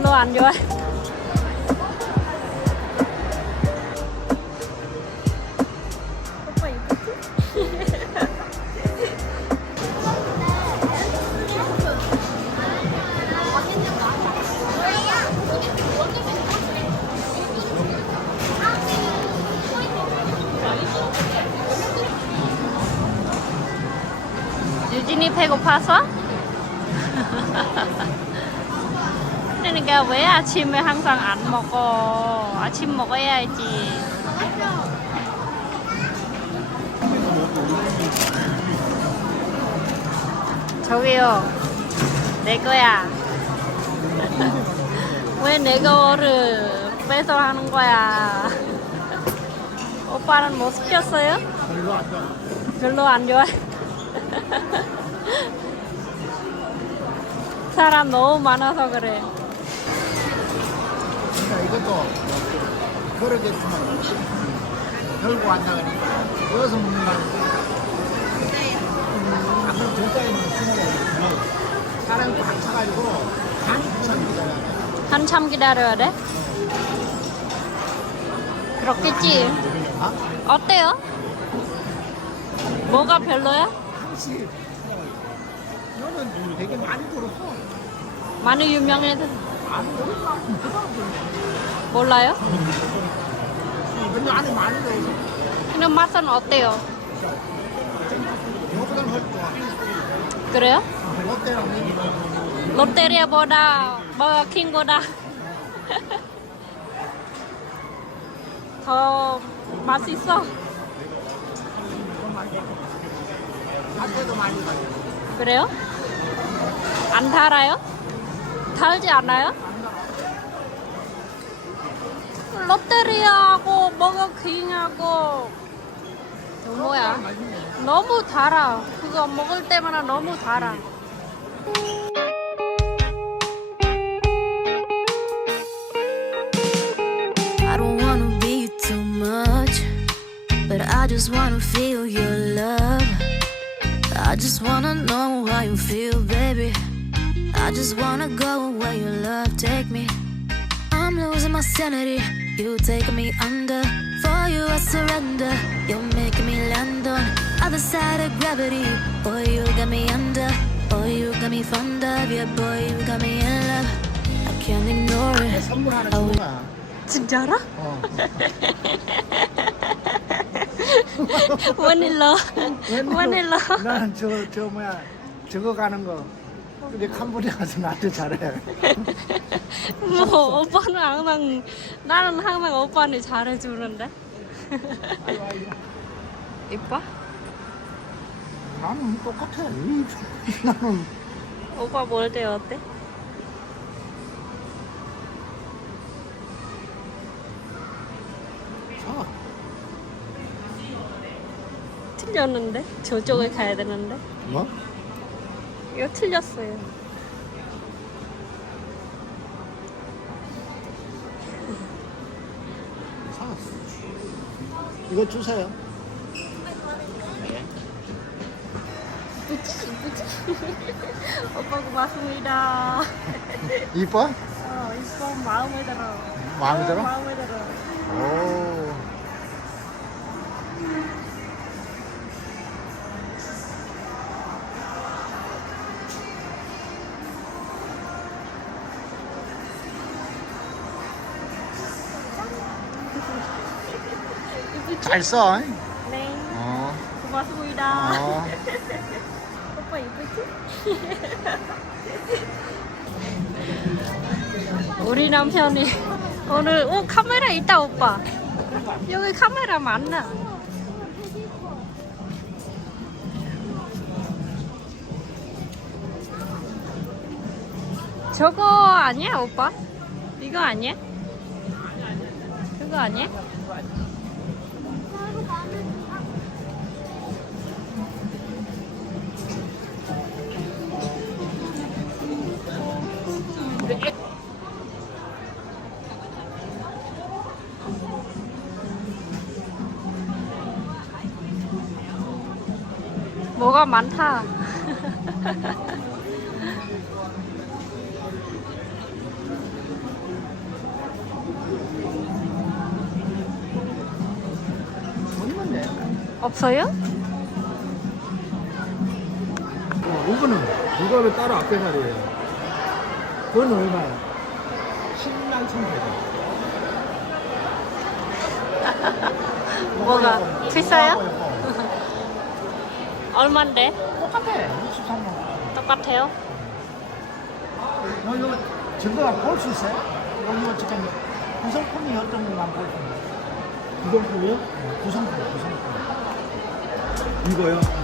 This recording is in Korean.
별로 안 좋아해. 오빠 이쁘지? 유진이 배고파서? 그러니까 왜 아침에 항상 안 먹어? 아침 먹어야지. 저기요, 내 거야. 왜 내 거를 뺏어 하는 거야? 오빠는 뭐 시켰어요? 별로 안 좋아. 별로 안 좋아해. 사람 너무 많아서 그래. 그러니까 이것도 그러겠지만 별거 안 나가니까 여기서 먹는다니까. 아, 그럼 절자에는 생각해. 사람이 꽉 차가지고 한참 기다려야 한참 기다려야 돼? 그렇겠지. 아? 어때요? 뭐가 별로야? 한시. 너는 되게 많이 들었어. 많이 들었나? 몰라요? 근데 맛은 어때요? 그래요? 롯데리아보다 버거킹보다 더 맛있어. 그래요? 안 달아요? 달지 않아요? 롯데리아하고 버거킹하고 저 뭐야? 너무 달아. 그거 먹을 때마다 너무 달아. I just wanna go where your love take me. I'm losing my sanity, you take me under. For you, I surrender. You're making me land on other side of gravity. Boy, you got me under. Boy, you got me fond of. Yeah, boy, you got me in love. I can't ignore it. 선물 하나 준 거야. 진짜로? 어. 원일러. 원일러. 나는 저, 저 뭐야, 저거 가는 거. 근데 캄보디아 가서 나한테 잘해. 뭐 오빠는 항상 나는 항상 오빠는 잘해주는데. 이뻐? 나는 똑같아. 이, 나는 오빠 뭘때 어때? 사. 틀렸는데 저쪽에 가야 되는데 뭐? 이거 틀렸어요. 사. 이거 주세요. 이쁘지 이쁘지? 오빠 고맙습니다. 이뻐? 어 이뻐 마음에 들어. 마음에 들어? 어, 마음에 들어. 오. 잘 써. 네 어. 고맙습니다. 어. 오빠 이쁘지? 우리 남편이 오늘 오 카메라 있다 오빠 여기 카메라 많나? 저거 아니야 오빠? 이거 아니야? 그거 아니야? 뭐가 많다. 없어요? 어, 이거는 이거를 따로 앞에 살이에요. 그건 얼마야? 10만 1,100원. 뭐가 비싸요? 얼만데? 똑같아. 63만 원. 똑같아요? 너 이거 증거가 볼 수 있어요? 이거 지금 구성품이 어떤 것만 볼수 있어요? 구성품이요? 구성품, 구성품. 이거요?